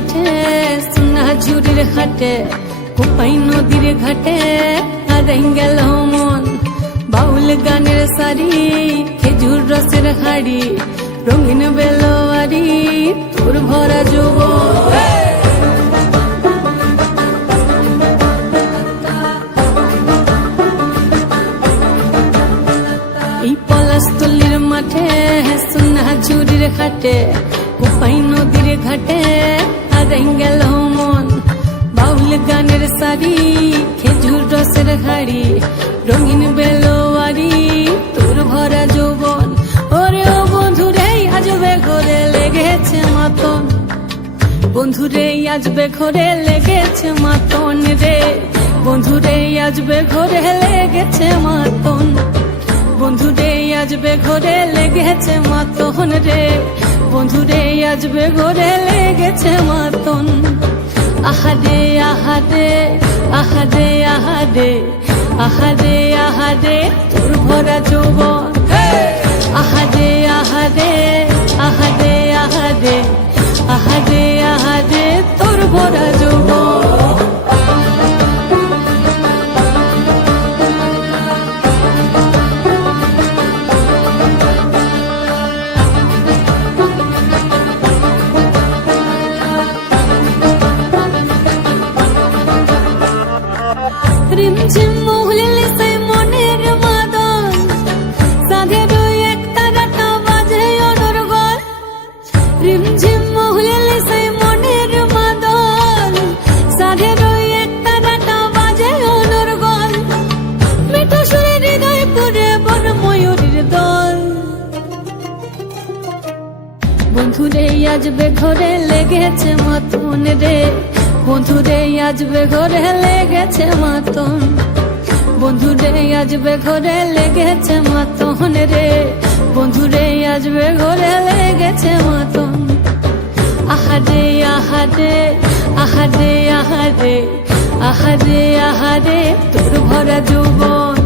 মাঠে সোনা ঝুড়ির হাটে কোপাই নদীর ঘাটে হারাই গেল মন বাউল গানের সারি খেজুর রসের হাড়ি রঙিন বেলোয়ারি তোর ভরা যৌবন এই পলাশতলির মাঠে সোনা ঝুড়ির হাটে কোপাই নদীর ঘাটে হারাই গেল মন বাউল গানের সারি খেজুর রসের হাড়ি রঙিন বেলোয়ারি তোর ভরা যৌবন ওরে ও বন্ধুরে আজবে ঘরে লেগেছে মাতন বন্ধুরে আজবে ঘরে লেগেছে মাতন রে বন্ধুরে আজবে ঘরে লেগেছে মাতন বন্ধুরে আজবে ঘরে লেগেছে মাতন রে বন্ধুরে আজবে ঘরে লেগেছে মাতন আহারে আহারে আহারে আহারে আহারে আহারে তোর ভরা যৌবন আহারে আহারে আহারে আহারে আহারে আহারে তোর ভরা যৌবন রিমঝিম মহুলিলে সেই মনের মাদন সাধের এক তারাটা বাজে অনর্গল রিমঝিম মহুলিলে সেই মনের মাদন সাধের এক তারাটা বাজে অনর্গল মিঠো সুরে হৃদয় পুরে বন ময়ূরীর দল বন্ধুরে আজবে ঘরে লেগেছে মাতন রে বন্ধুরে আজবে ঘরে লেগেছে মাতন বন্ধুরে আজবে ঘরে লেগেছে মাতন রে বন্ধুরে আজবে ঘরে লেগেছে মাতন আহারে আহারে আহারে আহারে আহারে আহারে তোর ভরা যৌবন